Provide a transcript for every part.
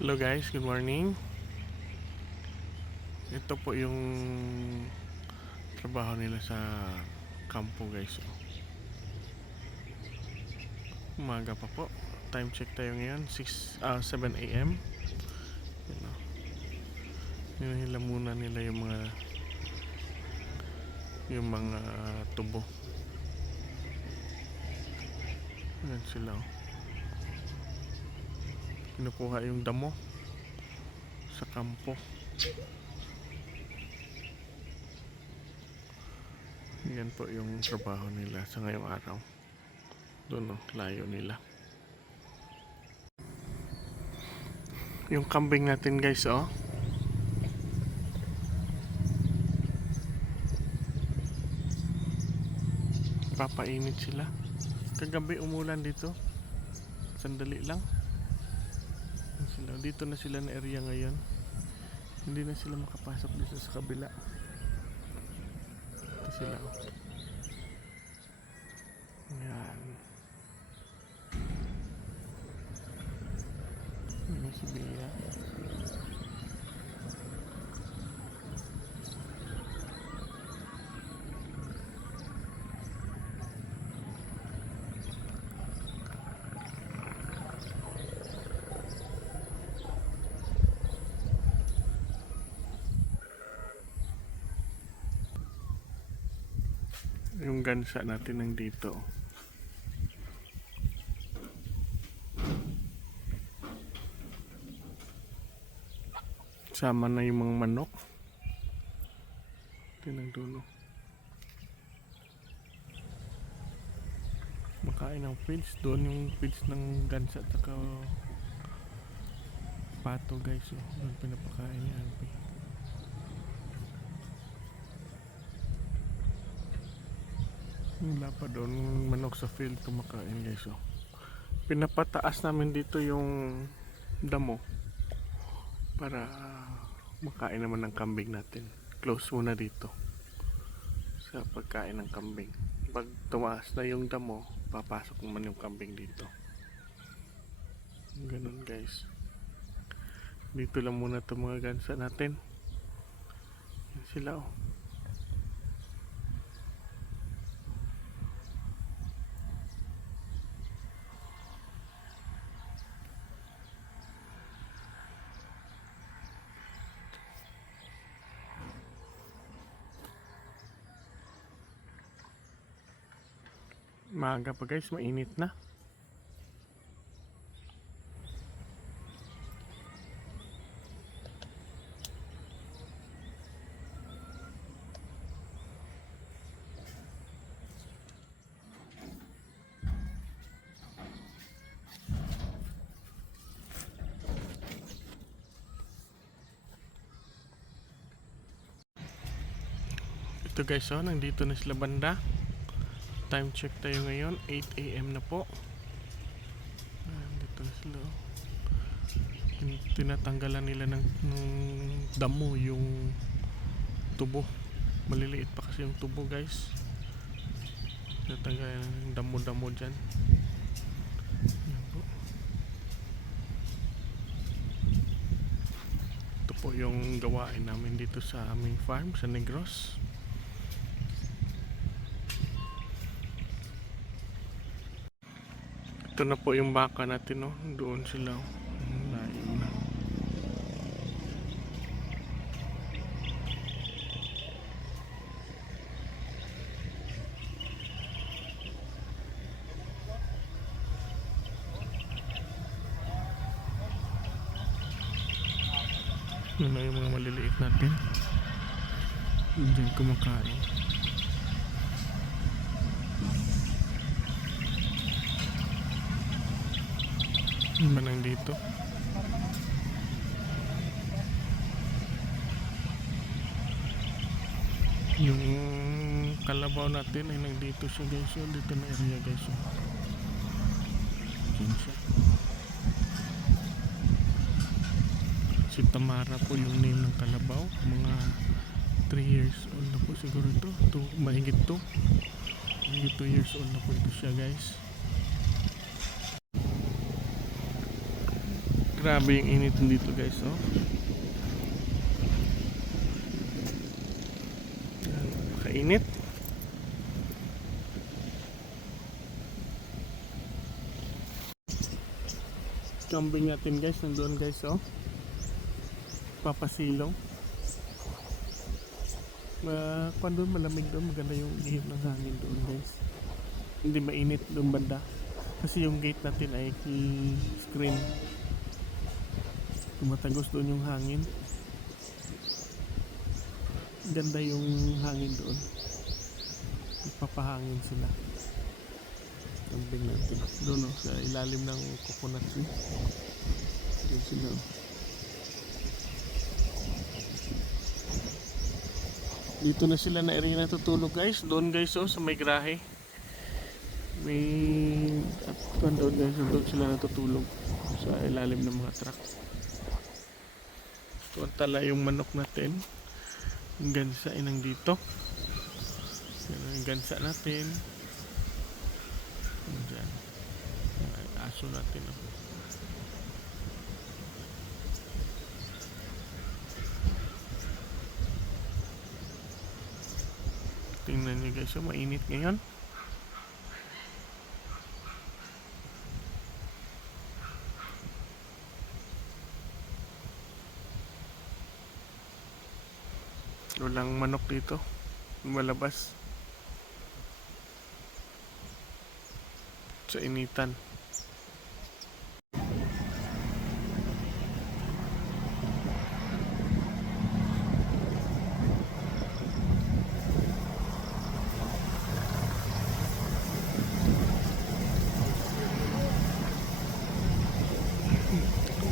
Hello guys, good morning. Ito po yung trabaho nila sa kampo guys. Umaga pa po. Time check tayo ngayon, 7 a.m. Hinahila muna nila yung mga tubo. Yan sila. Kinukuha yung damo sa kampo. Yan po yung trabaho nila sa ngayong araw. Doon layo nila. Yung kambing natin guys papainit sila. Kagabi umulan dito. Sandali lang. Dito na sila na area ngayon. Hindi na sila makapasok dito sa kabila. Ito sila. Yan. Ini si Bea. Yung gansa natin nandito. Sama na yung mga manok. Tinagdulo. Makain ng feeds. Doon yung feeds ng gansa at saka pato guys. Doon pinapakain ni Alpi. Wala pa doon manok sa field kumakain guys. Pinapataas namin dito yung damo para makain naman ng kambing natin. Close muna dito sa pagkain ng kambing. Pag tumaas na yung damo, papasok naman yung kambing dito. Ganun guys. Dito lang muna itong mga gansa natin. Yan sila Maaga pa guys, mainit na. Ito guys nandito na sila banda. Time check tayo ngayon, 8 a.m. na po. Dito na sila. Tinatanggalan nila ng damo yung tubo. Maliliit pa kasi yung tubo guys. Tinatanggalan ng damo-damo dyan. Yan po. Ito po yung gawain namin dito sa aming farm sa Negros. Ito na po yung baka natin doon sila layo na. Yun na yung mga maliliit natin. Diyan kumakain. Ano ba nang dito? Yung kalabaw natin ay nandito siya guys. Dito na area guys. Diyan siya. Si Tamara po yung name ng kalabaw. Mga 3 years old na po siguro ito. Mahigit 2 years old na po ito siya guys. Grabe yung init dito guys, oh. Kainit. Kambing natin guys, nandoon guys, oh. Papasilong. Kung doon malamig doon, maganda yung ihip ng hangin doon guys. Hindi mainit doon banda. Kasi yung gate natin ay screen. Tumatagos doon yung hangin. Ganda yung hangin doon. Papahangin sila. Kambing natin. Doon, oh, sa ilalim ng coconut tree. Doon sila, oh. Dito na sila na area natutulog guys. Doon guys, oh, sa may grahe. May doon guys, doon sila natutulog sa ilalim ng mga truck. Doon tala yung manok natin. Yung gansa inang dito. Yan ang gansa natin. Diyan. Aso natin, oh. Tingnan nyo guys, oh, mainit ngayon. Walang manok dito. Lumalabas sa initan.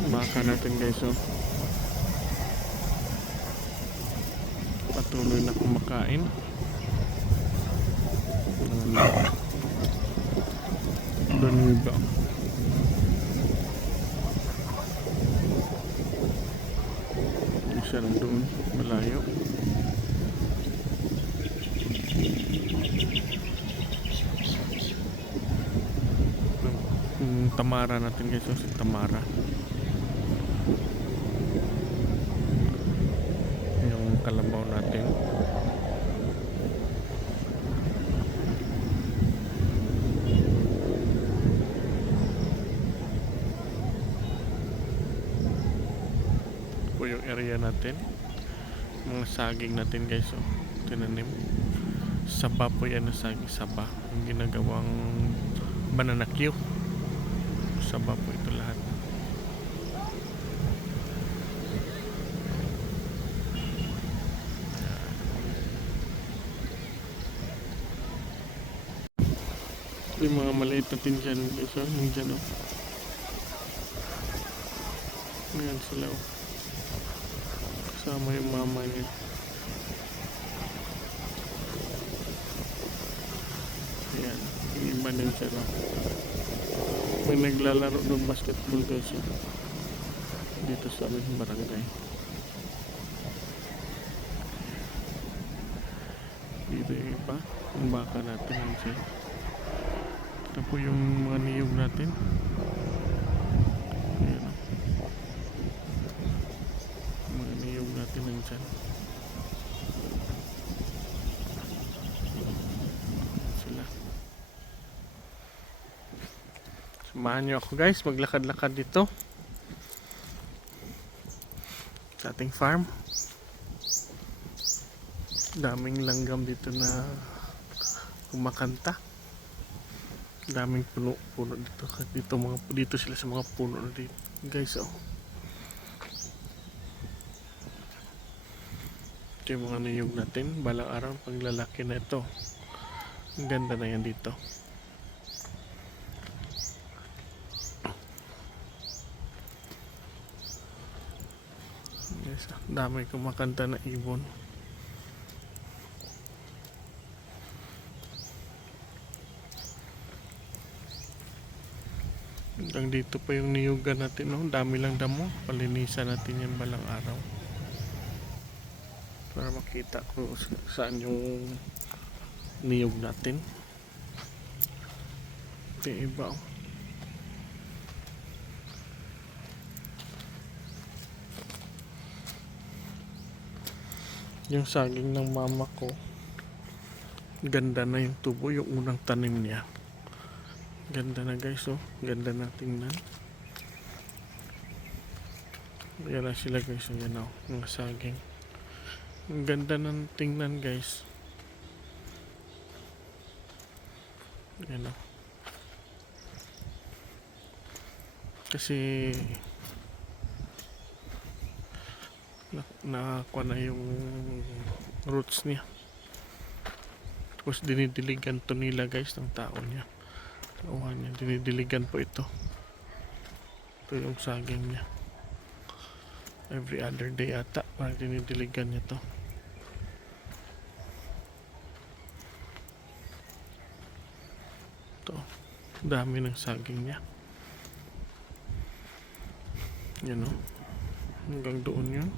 Baka natin guys, oh. Patuloy na kumakain. Doon yung iba. Isa lang doon, malayo. Yung Tamara natin guys, oh, si Tamara. Yung kalabaw natin. Po yung area natin. Mga saging natin guys, oh, tinanim. Saba po yan na saging, saba. Yung ginagawang banana cue. Saba po ito lahat. Yung mga maliit natin dyan guys, oh, yung dyan, oh. Ayan sila, oh. Kasama yung mama niya. Ayan, yung iba din siya, oh. May naglalaro ng basketball guys, oh. Dito sa aming barangay. Dito yung iba, yung baka natin yun siya. Ito po yung mga niyog natin. Ayan, oh. Mga niyog natin yun siya. Sila. Samahan nyo ako guys, maglakad-lakad dito sa ating farm. Daming langgam dito na kumakanta. Daming puno dito sila sa mga puno na dito guys, oh. Ito yung mga niyog natin. Balang araw paglalaki na ito. Ang ganda na yan dito. Yes, dami kumakanta na ibon. Hanggang dito pa yung niyugan natin, no? Dami lang damo. Palinisan natin yan balang araw para makita kung saan yung niyog natin. Ito yung iba, oh. Yung saging ng mama ko, ganda na yung tubo, yung unang tanim niya. Ganda na guys, oh. Ganda na tingnan. Yan na sila guys, yan o, mga saging. Ang ganda ng tingnan guys. Yan o. Kasi nakakuha na yung roots niya. Tapos dinidiligan to nila guys ng tao niya. Tauhan niya, dinidiligan po ito. Ito yung saging niya. Every other day ata, parang dinidiligan niya to. Ito, dami ng saging niya. Yan o, hanggang doon yun.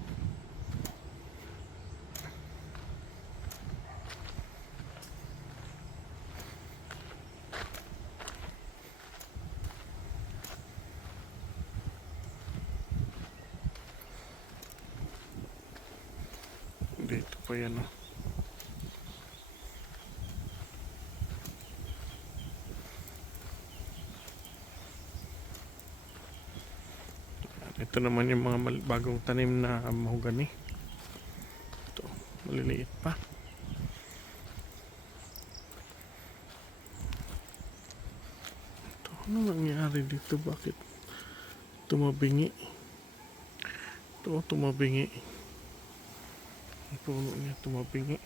Dito pa yan o. Ito naman yung mga bagong tanim na mahogani. Ito, maliliit pa. Ito, ano nangyari dito? Bakit tumabingi? Ito, tumabingi. Ang puno niya tumabingi.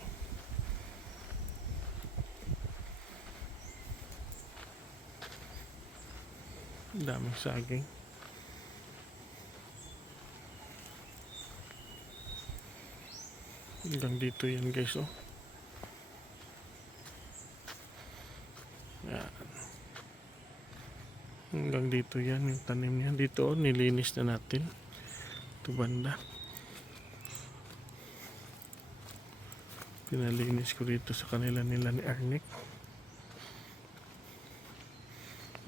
Daming saging. Hanggang dito yan guys, oh. Yan. Hanggang dito yan yung tanim niya. Dito, oh, nilinis na natin. Ito banda. Pinalinis ko dito sa kanila nila ni Arnick.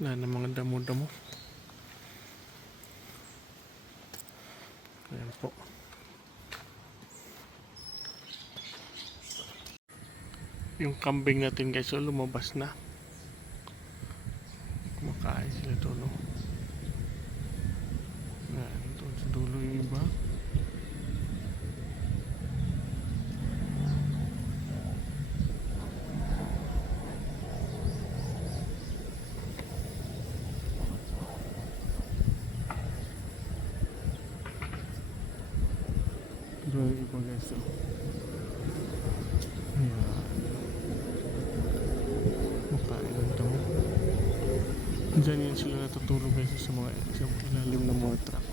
Wala na mga damo-damo. Ayan po. Yung kambing natin guys, so lumabas na. Kumakain sila doon, no? Ayan, doon sa dulo yung iba. Doon yung iba guys, so. Ayan. Makain ng damo. Diyan yan sila natutulog guys sa mga ilalim ng mga truck.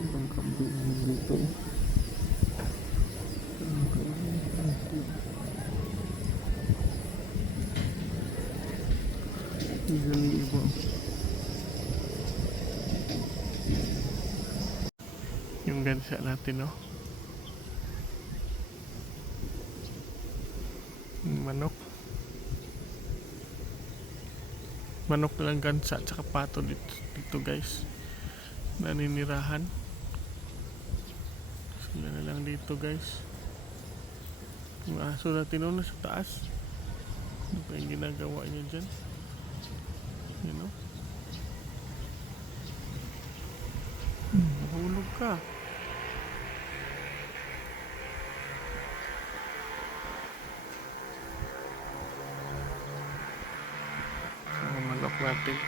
Ibang kambing dito. Diyan yung iba. Yung gansa natin, no? Manok. Manok na lang gansa at saka pato dito guys. Naninirahan. Sila na lang dito guys. Yung aso natin na sa taas. Ano pa yung ginagawa niya dyan? You know? Nahulog ka. Manok natin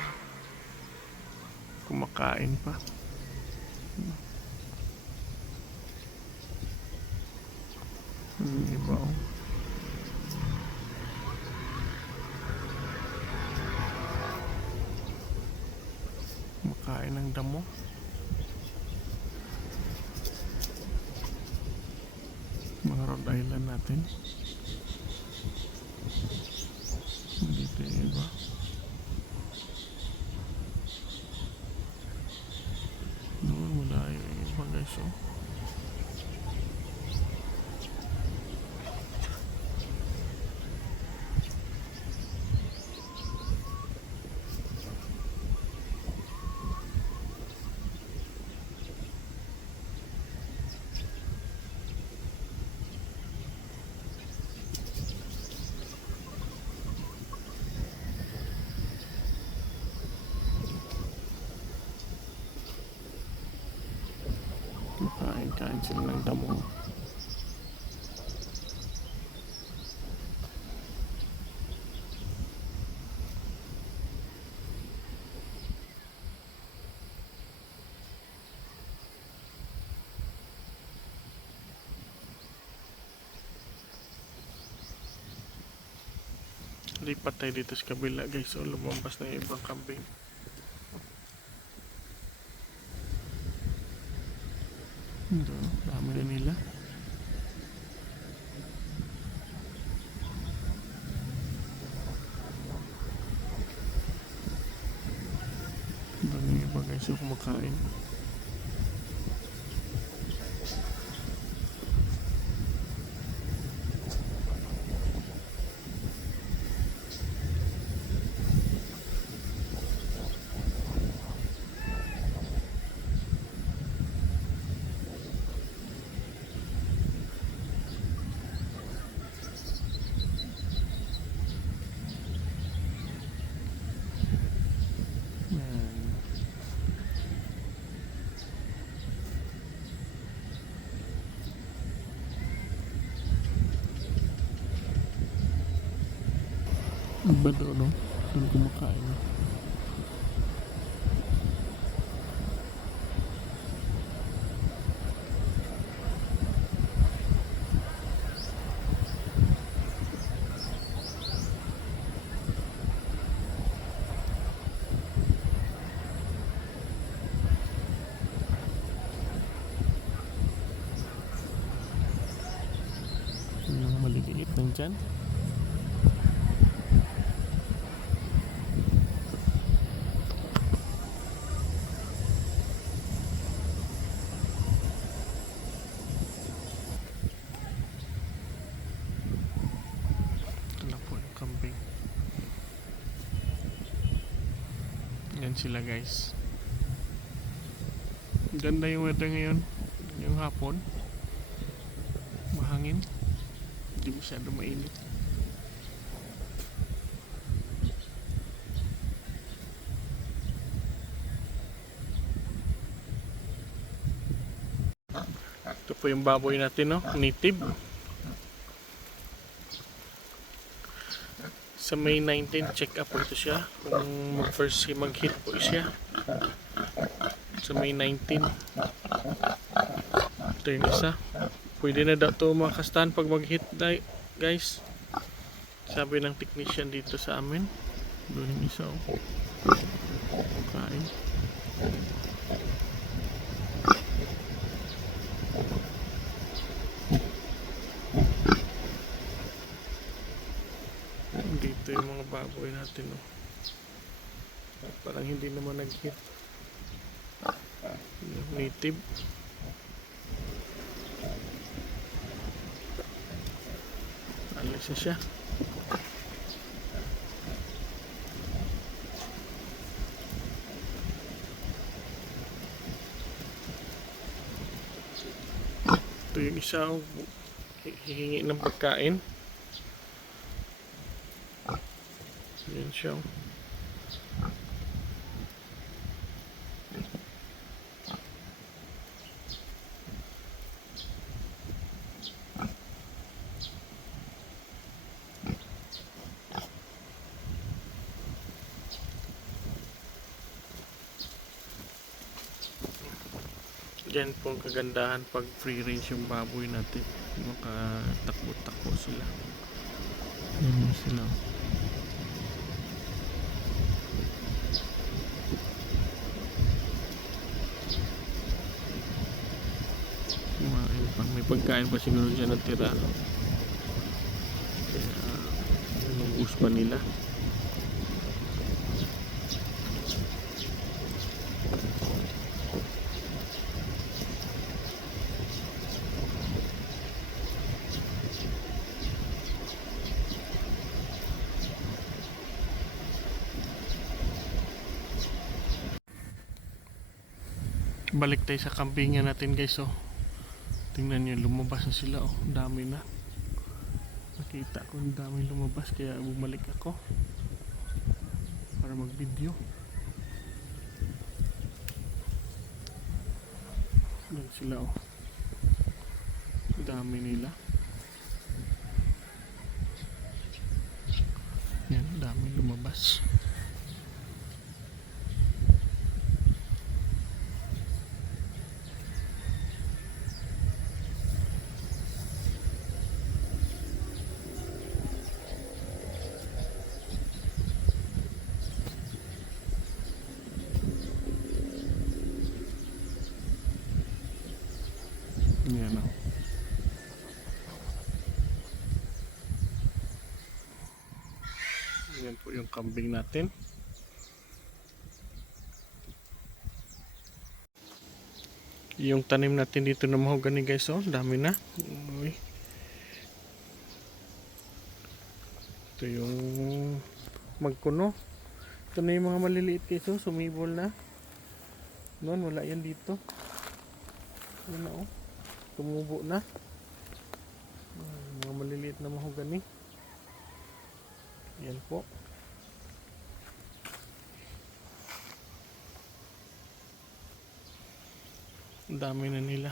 kumakain pa. Iba, oh. Kumakain ng damo. Mga Rhode Island natin. Dito yung iba. Doon wala yung iba guys, oh. kumakain sila ng damo. Lipat tayo dito sa kabila guys. So lumabas na yung ibang kambing. Ito, dami na nila. Dami yung iba guys yung kumakain. Iba doon, no? Doon kumakain. Yung mga maliliit lang dyan. Kambing. Yan sila guys. Ganda yung weather ngayon. Yung hapon. Mahangin. Hindi masyado mainit. Ito po yung baboy natin, no? Native. Sa May 19, check up po ito siya. Kung first mag-hit po siya. Sa May 19. Ito yung isa. Pwede na daw ito makastahan pag mag-hit, guys. Sabi ng technician dito sa amin. Doon yung isa. Kain. Dito yung mga baboy natin, no? Parang hindi naman nag-hit. Native. Alis na siya. Ito yung isa, hihingi ng pagkain. Yan siya. Yan po ang kagandahan pag free range yung baboy natin. Makatakbo-takbo sila. Yan sila. May pagkain pa siguro dyan natira. Kaya nubus pa nila. Balik tayo sa kambingan natin guys. Oh, tingnan nyo, lumabas na sila. Oh, dami na. Nakita ko ang dami lumabas, kaya bumalik ako para mag video. Yan sila. Oh, Dami nila. Yan, dami lumabas. Yan o. Yan po yung kambing natin. Yung tanim natin dito na mahogany guys, oh, dami na. Uy. Ito yung magkuno. Ito na yung mga maliliit guys, oh, sumibol na. Noon wala yan dito. Yan na, oh. Tumubo na. Mga maliliit na mahogany. Yan po. Ang dami na nila.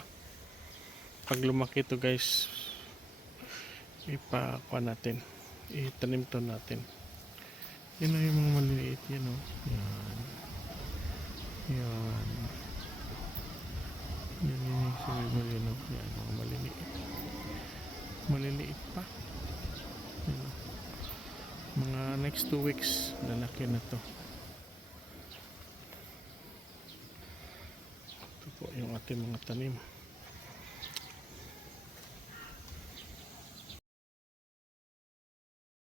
Pag lumaki to guys, ipakuha natin. Itanim to natin. Yan na yung mga maliliit. Yan, oh. Yan. Yan. Yan yung sumibol yun, oh. Yan, mga maliliit. Maliliit pa. Yan, oh. Mga next 2 weeks, lalaki na to. Ito po yung ating mga tanim.